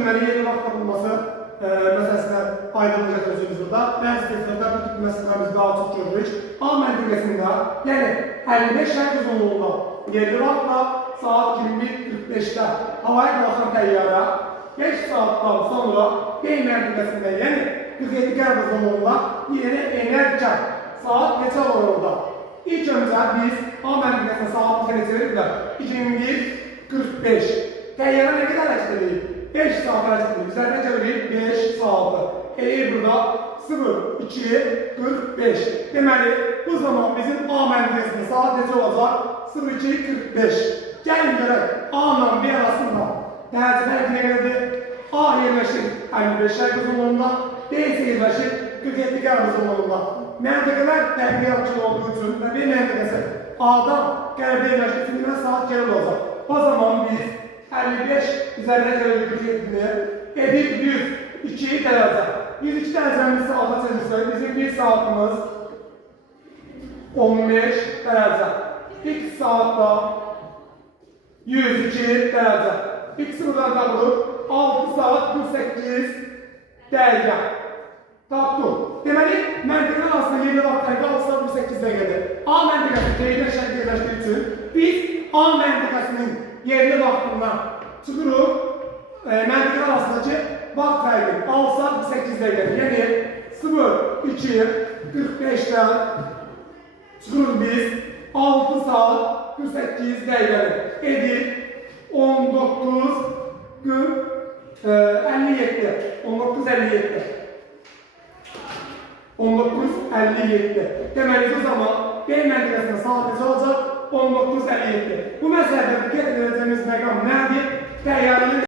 günləri yeni vaxt tapılması məsələsinə aydınlıq gətirəcəyimiz burada. Bəzi testlərdə bu tip məsələlər biz daha çox görürük. A məntəqəsində, yəni 55 şəhər uzunluğunda yerli vaxtla saat 21:45-də havaya qalxan təyyarə 5 saatdan sonra B məntəqəsində, yəni 47 qərb uzunluğunda yeri enərkən saat neçə olur orada? İlk öncə biz A məntəqəsində saat neçə verirlər? 21:45. Təyyarə nə qədər hərəkət edir? 5 saat hərəkət edir. Bizlər necə veririk? 5 saatı. Eləyir burada 02:45. Deməli, bu zaman bizim A məntəqəsində saat neçə olacaq? 02:45. Gəlin görək, A ilə B arasında dərəcə fərqi nə qədərdir? A yerləşir 55 şərq uzunluğunda, B isə yerləşir 47 qərb uzunluğunda. Məntəqələr fərqli yaxşı olduğu üçün və B məntəqəsi A'dan qərbə yerləşir üçün saat geri olacaq. O zaman biz 55 üzərinə görə 47-ni edib 102 dərəcə. 102 dərəcəmiz saata çevirsək, bizim 1 saatımız 15 dərəcə. X saatda 102 dərəcə. X-i buradan tapılır 6 saat 48 dəqiqə. Tapdıq. Deməli, məntəqələr arasında yerli vaxt fərqi 6 saat 48 dəqiqədir. A məntəqəsi T-ilə şərq yerləşdiyi üçün biz A məntəqəsinin yerli vaxtından çıxırıq məntəqələr arasındakı vaxt fərqi 6 saat 48 dəqiqədir. Yəni 02:45-dən çıxırıq biz 6 saat 48 dəqiqədir. Edir 19:57. 19:57. Deməli, bu zaman B məntəqəsində saat neçə olacaq? 19:57. Bu məsələdə diqqət edəcəyimiz məqam nədir? Təyyarənin